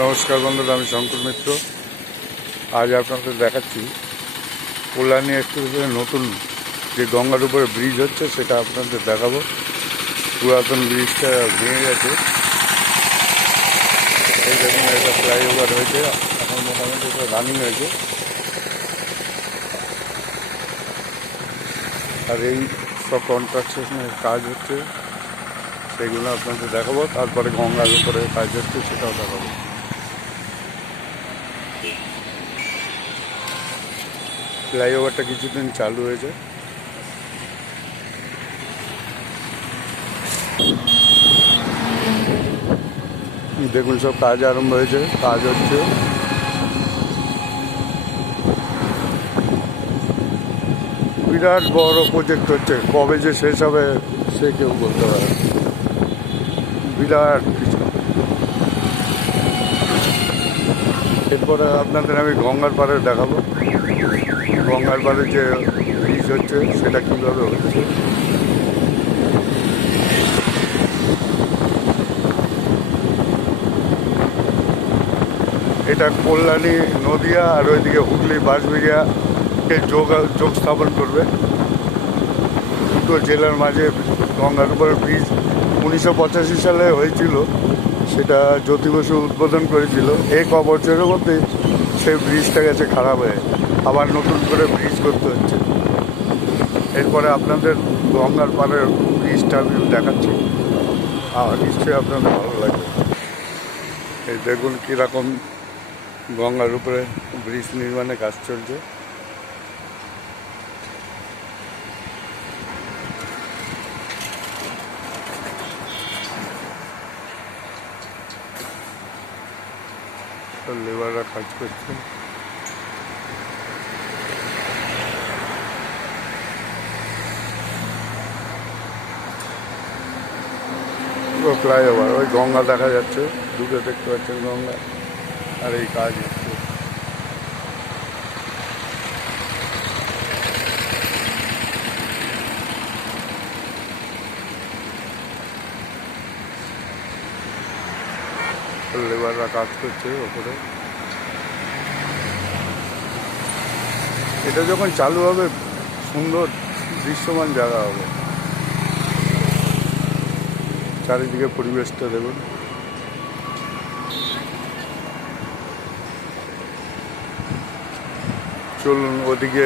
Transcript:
নমস্কার বন্ধুরা, আমি শঙ্কর মিত্র। আজ আপনাদের দেখাচ্ছি কল্যাণী এক্সপ্রেসের নতুন যে গঙ্গার উপরে ব্রিজ হচ্ছে সেটা আপনাদের দেখাবো। পুরাতন ব্রিজটা ভেঙে গেছে, এই দেখুন এটা ফ্লাইওভার হয়েছে, এখন মোটামুটি এটা রানিং হয়েছে। আর এই সব কনস্ট্রাকশনের কাজ হচ্ছে, সেগুলো আপনাদের দেখাবো। তারপরে গঙ্গার উপরে কাজ হচ্ছে সেটাও দেখাবো। ফ্লাইওভারটা কিছুদিন চালু হয়েছে। দেখুন সব কাজ আরম্ভ হয়েছে, কাজ হচ্ছে। বিরাট বড় প্রজেক্ট হচ্ছে, কবে যে শেষ হবে সে কেউ বলতে পারে। বিরাট কিছু। এরপরে আপনাদের আমি গঙ্গার পাড়ে দেখাবো, গঙ্গার পাড়ে যে ব্রিজ হচ্ছে সেটা কীভাবে হচ্ছে। এটা কল্যাণী নদিয়া আর ওইদিকে হুগলি বাঁশবেড়িয়াকে যোগ স্থাপন করবে। দুটো জেলার মাঝে গঙ্গার উপরে ব্রিজ 1985 সালে হয়েছিল, সেটা জ্যোতি বসু উদ্বোধন করেছিল। এই ক বছরের মধ্যে সেই ব্রিজটা গেছে খারাপ হয়ে, আবার নতুন করে ব্রিজ করতে হচ্ছে। এরপরে আপনাদের গঙ্গার পাড়ের ব্রিজটা আমি দেখাচ্ছি, আর নিশ্চয়ই আপনাদের ভালো লাগবে। এই দেখুন কীরকম গঙ্গার উপরে ব্রিজ নির্মাণে কাজ চলছে। লেবাররা কাজ করছে। পুরো ফ্লাইওভার, ওই গঙ্গা দেখা যাচ্ছে, দূরে দেখতে পাচ্ছেন গঙ্গা, আর এই কাজ হচ্ছে। লেবাররা কাজ করছে ওপরে। এটা যখন চালু হবে সুন্দর দৃশ্যমান জায়গা হবে। চারিদিকে পরিবেশটা দেখুন। চলুন ওদিকে